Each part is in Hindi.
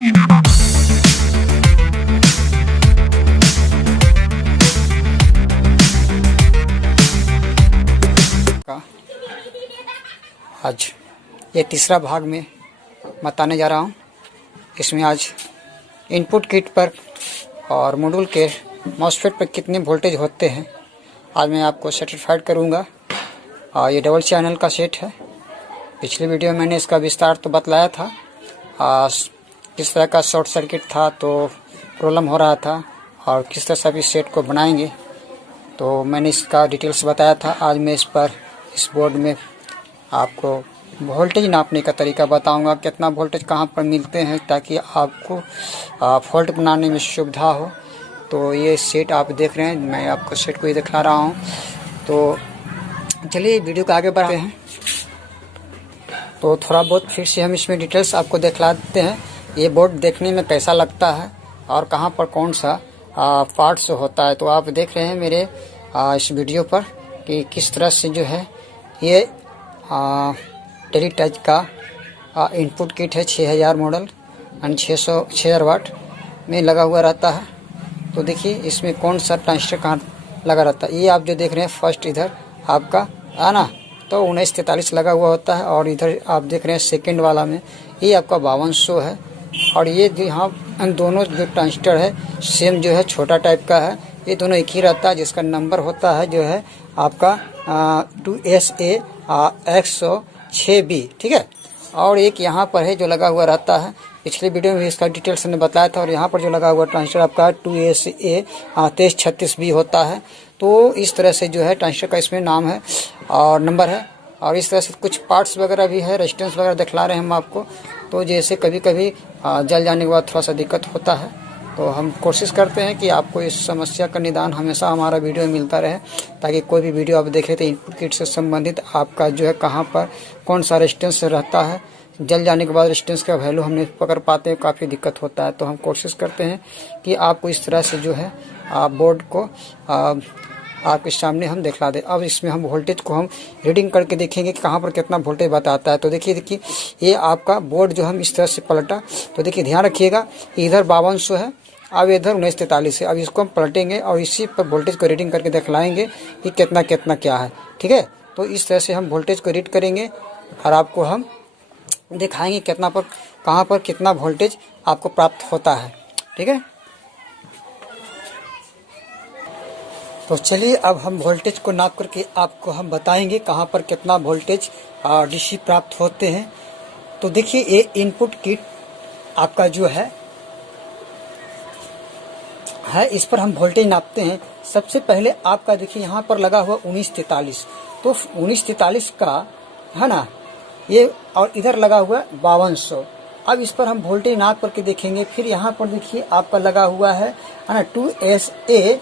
आज ये तीसरा भाग में बताने जा रहा हूँ। इसमें आज इनपुट किट पर और मॉड्यूल के मॉसफेट पर कितने वोल्टेज होते हैं आज मैं आपको सर्टिफाइड करूँगा। ये डबल चैनल का सेट है। पिछली वीडियो में मैंने इसका विस्तार तो बतलाया था, किस तरह का शॉर्ट सर्किट था तो प्रॉब्लम हो रहा था और किस तरह से इस सेट को बनाएंगे तो मैंने इसका डिटेल्स बताया था। आज मैं इस बोर्ड में आपको वोल्टेज नापने का तरीका बताऊंगा, कितना वोल्टेज कहाँ पर मिलते हैं ताकि आपको फॉल्ट बनाने में सुविधा हो। तो ये सेट आप देख रहे हैं, मैं आपको सेट को ही दिखा रहा हूँ। तो चलिए वीडियो को आगे बढ़ाते हैं। तो थोड़ा बहुत फिर से हम इसमें डिटेल्स आपको दिखला देते हैं। ये बोर्ड देखने में कैसा लगता है और कहाँ पर कौन सा पार्ट्स होता है। तो आप देख रहे हैं मेरे इस वीडियो पर कि किस तरह से जो है ये टेलीटच का इनपुट किट है। 6000 मॉडल और 6000 वाट में लगा हुआ रहता है। तो देखिए इसमें कौन सा ट्रांजिस्टर कहाँ लगा रहता है। ये आप जो देख रहे हैं फर्स्ट इधर आपका है ना, तो 1943 लगा हुआ होता है और इधर आप देख रहे हैं सेकंड वाला में ये आपका 5200 है। और ये जो यहाँ दोनों जो ट्रांजिस्टर है सेम जो है छोटा टाइप का है। ये दोनों एक ही रहता है जिसका नंबर होता है जो है आपका 2SA 106B, ठीक है। और एक यहाँ पर है जो लगा हुआ रहता है, पिछले वीडियो में भी इसका डिटेल्स ने बताया था। और यहाँ पर जो लगा हुआ ट्रांजिस्टर आपका 2SA 2336B होता है। तो इस तरह से जो है ट्रांजिस्टर का इसमें नाम है और नंबर है। और इस तरह से कुछ पार्ट्स वगैरह भी है, रेजिस्टेंस वगैरह दिखला रहे हैं हम आपको। तो जैसे कभी कभी जल जाने के बाद थोड़ा सा दिक्कत होता है, तो हम कोशिश करते हैं कि आपको इस समस्या का निदान हमेशा हमारा वीडियो में मिलता रहे, ताकि कोई भी वीडियो आप देखें तो इनपुट किट से संबंधित आपका जो है कहाँ पर कौन सा रेजिस्टेंस रहता है। जल जाने के बाद रेजिस्टेंस का वैल्यू हम नहीं पकड़ पाते हैं, काफ़ी दिक्कत होता है। तो हम कोशिश करते हैं कि आपको इस तरह से जो है बोर्ड को आपके सामने हम दिखला दें। अब इसमें हम वोल्टेज को हम रीडिंग करके देखेंगे कि कहाँ पर कितना वोल्टेज बताता है। तो देखिए ये आपका बोर्ड जो हम इस तरह से पलटा, तो देखिए ध्यान रखिएगा इधर 5200 है, अब इधर 1943 है। अब इसको हम पलटेंगे और इसी पर वोल्टेज को रीडिंग करके दिखलाएंगे कि कितना कितना क्या है, ठीक है। तो इस तरह से हम वोल्टेज को रीड करेंगे और आपको हम दिखाएंगे कितना पर कहाँ पर कितना वोल्टेज आपको प्राप्त होता है, ठीक है। तो चलिए अब हम वोल्टेज को नाप करके आपको हम बताएंगे कहाँ पर कितना वोल्टेज डीसी प्राप्त होते हैं। तो देखिए ये इनपुट किट आपका जो है इस पर हम वोल्टेज नापते हैं। सबसे पहले आपका देखिए यहाँ पर लगा हुआ 1943, तो 1943 का है ना ये, और इधर लगा हुआ 5200। अब इस पर हम वोल्टेज नाप करके देखेंगे। फिर यहाँ पर देखिए आपका लगा हुआ है ना 2SA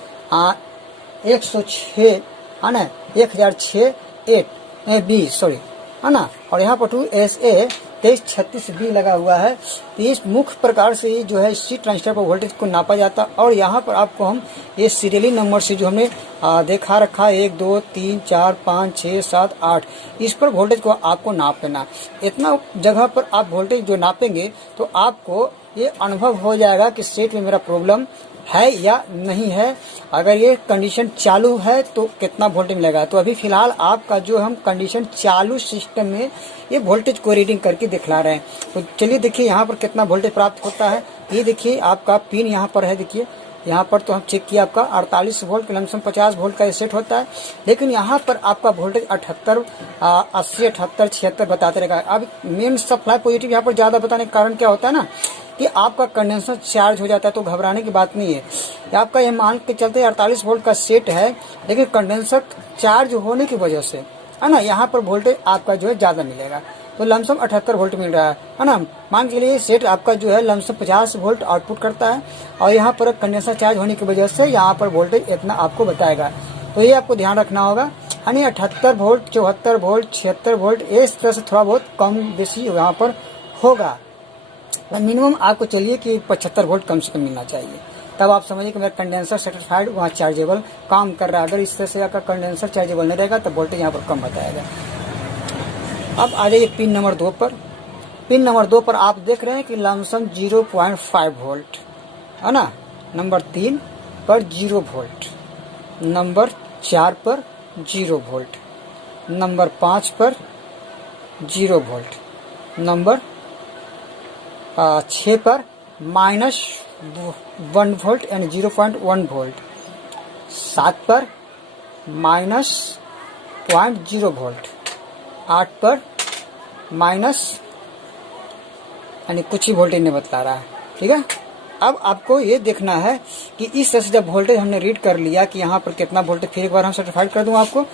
106 है ना 1006B सॉरी है ना, और यहाँ पर 2SA 2336B लगा हुआ है। तो इस मुख्य प्रकार से जो है इसी ट्रांजिस्टर पर वोल्टेज को नापा जाता है। और यहाँ पर आपको हम ये सीरियली नंबर से जो हमने देखा रखा है 1 2 3 4 5 6 7 8, इस पर वोल्टेज को आपको नाप लेना। इतना जगह पर आप वोल्टेज जो नापेंगे तो आपको ये अनुभव हो जाएगा कि सेट में मेरा प्रॉब्लम है या नहीं है। अगर ये कंडीशन चालू है तो कितना वोल्टेज मिलेगा। तो अभी फिलहाल आपका जो हम कंडीशन चालू सिस्टम में ये वोल्टेज को रीडिंग करके दिखला रहे हैं। तो चलिए देखिए यहाँ पर कितना वोल्टेज प्राप्त होता है। ये देखिए आपका पिन यहाँ पर है, देखिए यहाँ पर तो हम चेक किया आपका 48 वोल्ट लमसम 50 वोल्ट का सेट होता है। लेकिन यहाँ पर आपका वोल्टेज 78 80 78 76 बताते रहेगा। अब मेन सप्लाई पॉजिटिव यहाँ पर ज़्यादा बताने का कारण क्या होता है ना कि आपका कंडेंसर चार्ज हो जाता है। तो घबराने की बात नहीं है। आपका ये मान के चलते 48 वोल्ट का सेट है, लेकिन कंडेंसर चार्ज होने की वजह से है ना यहाँ पर वोल्टेज आपका जो है ज़्यादा मिलेगा। तो लमसम 78 वोल्ट मिल रहा है ना। मान के लिए सेट आपका जो है लमसम 50 वोल्ट आउटपुट करता है और यहाँ पर कंडेंसर चार्ज होने की वजह से यहाँ पर वोल्टेज इतना आपको बताएगा। तो ये आपको ध्यान रखना होगा। यानी 78 वोल्ट 74 वोल्ट 76 वोल्ट इस तरह से थोड़ा बहुत कम बेसी यहाँ पर होगा। मिनिमम आपको चाहिए कि 75 वोल्ट कम से कम मिलना चाहिए, तब आप समझिए कि मेरा कंडेंसर सेटिस्फाइड वहाँ चार्जेबल काम कर रहा है। अगर इस तरह से आपका कंडेंसर चार्जेबल नहीं रहेगा तो वोल्टेज यहाँ पर कम बताएगा। अब आ जाइए पिन नंबर 2 पर। पिन नंबर 2 पर आप देख रहे हैं कि लमसम 0.5 वोल्ट है ना। नंबर 3 पर 0 वोल्ट, नंबर 4 पर 0 वोल्ट, नंबर 5 पर 0 वोल्ट, नंबर 6 पर -1 वोल्ट यानी 0.1 वोल्ट, 7 पर -0.0 वोल्ट, 8 पर माइनस यानी कुछ ही वोल्टेज नहीं बतला रहा है। ठीक है, अब आपको ये देखना है कि इस तरह से जब वोल्टेज हमने रीड कर लिया कि यहाँ पर कितना वोल्टेज, फिर एक बार हम सर्टिफाइड कर दूं आपको।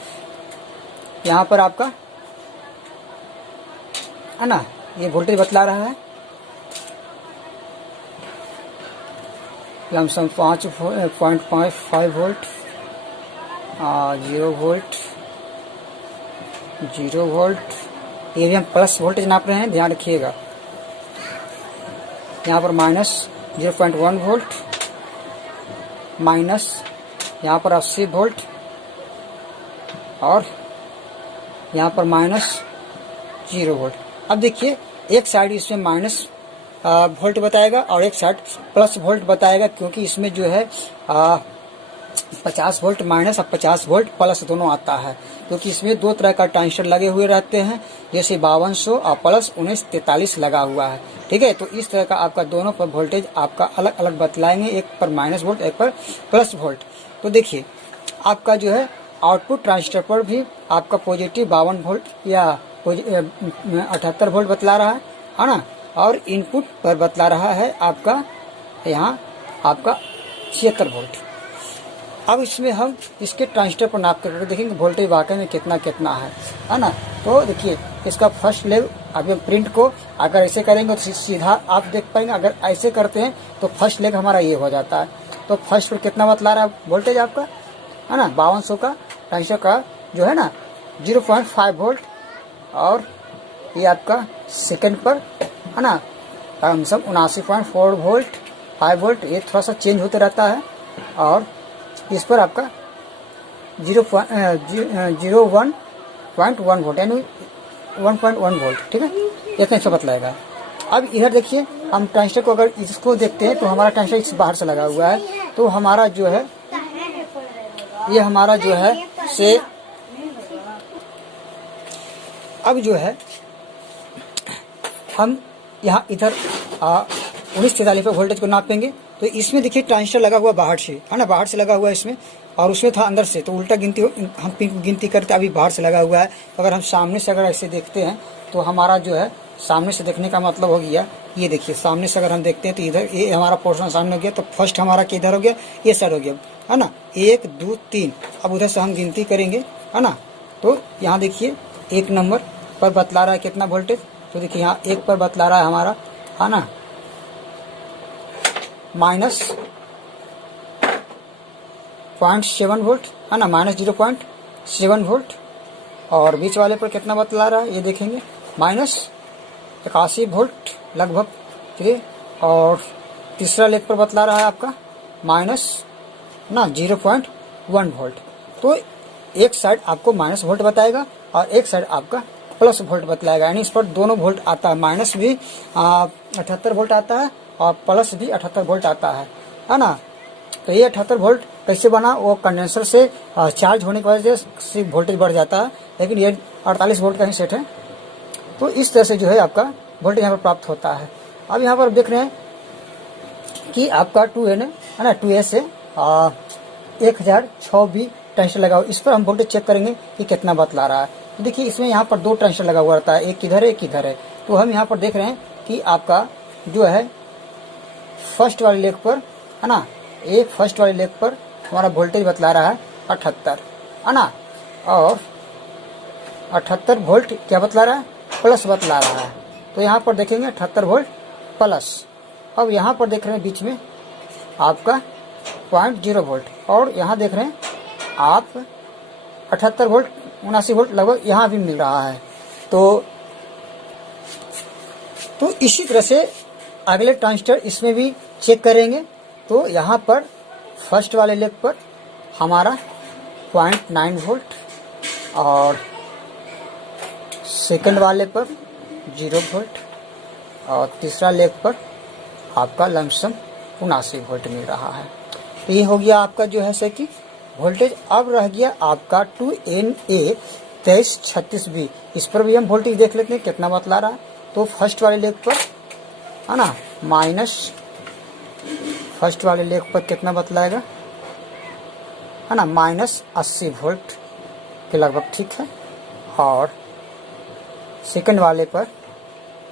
यहाँ पर आपका है ना ये वोल्टेज बतला रहा है लमसम 5.5 वोल्ट, 0 वोल्ट, 0 वोल्ट। ये भी हम प्लस वोल्टेज नाप रहे हैं, ध्यान रखिएगा। यहाँ पर -0.1 वोल्ट, माइनस यहाँ पर 80 वोल्ट और यहाँ पर -0 वोल्ट। अब देखिए एक साइड इसमें माइनस वोल्ट बताएगा और एक साइड प्लस वोल्ट बताएगा, क्योंकि इसमें जो है 50 वोल्ट माइनस और 50 वोल्ट प्लस दोनों आता है, क्योंकि इसमें दो तरह का ट्रांजिस्टर लगे हुए रहते हैं, जैसे 5200 और प्लस 1943 लगा हुआ है। ठीक है, तो इस तरह का आपका दोनों पर वोल्टेज आपका अलग अलग बतलाएंगे, एक पर माइनस वोल्ट एक पर प्लस वोल्ट। तो देखिए आपका जो है आउटपुट ट्रांजिस्टर पर भी आपका पॉजिटिव 52 वोल्ट या 78 वोल्ट बतला रहा है ना, और इनपुट पर बतला रहा है आपका यहाँ आपका 76 वोल्ट। अब इसमें हम इसके ट्रांजिस्टर पर नाप करके देखेंगे वोल्टेज वाकई में कितना कितना है ना। तो देखिए इसका फर्स्ट लेग अभी हम प्रिंट को अगर ऐसे करेंगे तो सीधा आप देख पाएंगे, अगर ऐसे करते हैं तो फर्स्ट लेग हमारा ये हो जाता है। तो फर्स्ट पर कितना बतला रहा है वोल्टेज आपका है ना, 5200 का ट्रांजिस्टर का जो है ना 0.5 वोल्ट, और ये आपका सेकंड पर है ना कम से कम 79.4 वोल्ट, 5 वोल्ट, ये थोड़ा सा चेंज होते रहता है, और इस पर आपका 0.1 वोल्ट यानी 1.1 वोल्ट। ठीक है, इतना अच्छा बतलाएगा। अब इधर देखिए हम ट्रांजिस्टर को अगर इसको देखते हैं तो हमारा ट्रांजिस्टर इस बाहर से लगा हुआ है, तो हमारा जो है ये हमारा जो है से अब जो है हम यहाँ इधर 1943 पर वोल्टेज को नापेंगे। तो इसमें देखिए ट्रांजिस्टर लगा हुआ बाहर से है ना, बाहर से लगा हुआ है इसमें, और उसमें था अंदर से, तो उल्टा गिनती हम पिन गिनती करते अभी बाहर से लगा हुआ है। तो अगर हम सामने से अगर ऐसे देखते हैं तो हमारा जो है सामने से देखने का मतलब हो गया, ये देखिए सामने से अगर हम देखते हैं तो इधर ये हमारा पोर्शन सामने हो गया, तो फर्स्ट हमारा किधर हो गया, ये साइड हो गया है ना, 1 2 3। अब उधर से हम गिनती करेंगे है ना, तो यहाँ देखिए 1 नंबर पर बतला रहा है कितना वोल्टेज, तो देखिए यहाँ 1 पर बतला रहा है हमारा है ना -0.7 वोल्ट है ना, -0.7 वोल्ट, और बीच वाले पर कितना बतला रहा है ये देखेंगे -81 वोल्ट लगभग। ठीक है, और तीसरा लेग पर बतला रहा है आपका -0.1 वोल्ट। तो एक साइड आपको माइनस वोल्ट बताएगा और एक साइड आपका प्लस वोल्ट बतलाएगा, यानी इस पर दोनों वोल्ट आता है, माइनस भी 78 वोल्ट आता है और प्लस भी 78 वोल्ट आता है ना। तो ये 78 वोल्ट कैसे बना, वो कंडेंसर से चार्ज होने की वजह से वोल्टेज बढ़ जाता है, लेकिन ये 48 वोल्ट का ही सेट है। तो इस तरह से जो है आपका वोल्टेज यहाँ पर प्राप्त होता है। अब यहाँ पर देख रहे हैं कि आपका 2N है ना, 2S से 1006 भी ट्रांजिस्टर लगा हुआ, इस पर हम वोल्टेज चेक करेंगे कि कितना बतला रहा है। तो देखिए इसमें यहाँ पर 2 ट्रांजिस्टर लगा हुआ रहता है, एक इधर है एक इधर है। तो हम यहाँ पर देख रहे हैं कि आपका जो है फर्स्ट वाले लेग पर है ना, एक फर्स्ट वाले लेग पर हमारा वोल्टेज बतला रहा है 78 है ना, और 78 वोल्ट क्या बतला रहा है, प्लस बतला रहा है। तो यहाँ पर देखेंगे 78 वोल्ट प्लस। अब यहाँ पर देख रहे हैं बीच में आपका 0.0 वोल्ट, और यहाँ देख रहे हैं आप 78 वोल्ट 79 वोल्ट लगभग यहाँ भी मिल रहा है। तो इसी तरह से अगले ट्रांजिस्टर इसमें भी चेक करेंगे। तो यहाँ पर फर्स्ट वाले लेग पर हमारा 0.9 वोल्ट, और सेकंड वाले पर 0 वोल्ट, और तीसरा लेग पर आपका लमसम 79 वोल्ट मिल रहा है। तो ये हो गया आपका जो है से कि वोल्टेज। अब रह गया आपका 2NA 2336B। इस पर भी हम वोल्टेज देख लेते हैं कितना बतला रहा है। तो फर्स्ट वाले लेग पर है ना फर्स्ट वाले लेग पर कितना बतलाएगा है ना -80 वोल्ट के लगभग, ठीक है। और सेकंड वाले पर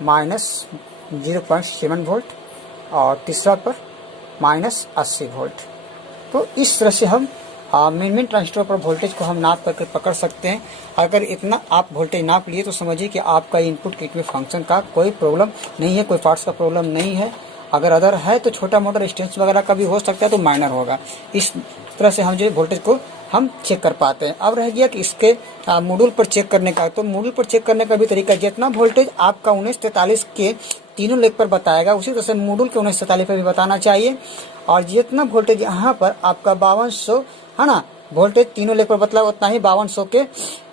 -0.7 वोल्ट और तीसरा पर -80 वोल्ट। तो इस तरह से हम मेन ट्रांजिस्टर पर वोल्टेज को हम नाप करके पकड़ सकते हैं। अगर इतना आप वोल्टेज नाप लिए तो समझिए कि आपका इनपुट गेटवे फंक्शन का कोई प्रॉब्लम नहीं है, कोई पार्ट्स का प्रॉब्लम नहीं है। अगर अदर है तो छोटा मोटा रेजिस्टेंस वगैरह का भी हो सकता है, तो माइनर होगा। इस तरह से हम जो वोल्टेज को हम चेक कर पाते हैं। अब रह गया कि इसके मॉड्यूल पर चेक करने का। तो मॉड्यूल पर चेक करने का भी तरीका, जितना वोल्टेज आपका 1943 के तीनों लेग पर बताएगा उसी तरह से मॉड्यूल के 1943 पर भी बताना चाहिए। और जितना वोल्टेज यहाँ पर आपका 5200 है ना वोल्टेज तीनों लेग पर बतला, उतना ही 5200 के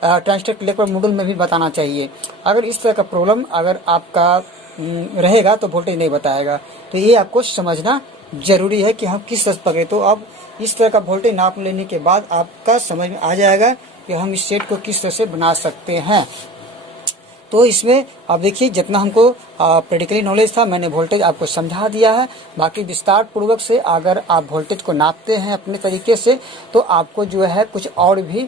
ट्रांजिस्टर के लेग पर मॉड्यूल में भी बताना चाहिए। अगर इस तरह का प्रॉब्लम अगर आपका रहेगा तो वोल्टेज नहीं बताएगा। तो ये आपको समझना जरूरी है कि हम किस तरह से पकड़े। तो अब इस तरह का वोल्टेज नाप लेने के बाद आपका समझ में आ जाएगा कि हम इस सेट को किस तरह से बना सकते हैं। तो इसमें अब देखिए जितना हमको प्रैक्टिकली नॉलेज था मैंने वोल्टेज आपको समझा दिया है। बाकी विस्तार पूर्वक से अगर आप वोल्टेज को नापते हैं अपने तरीके से तो आपको जो है कुछ और भी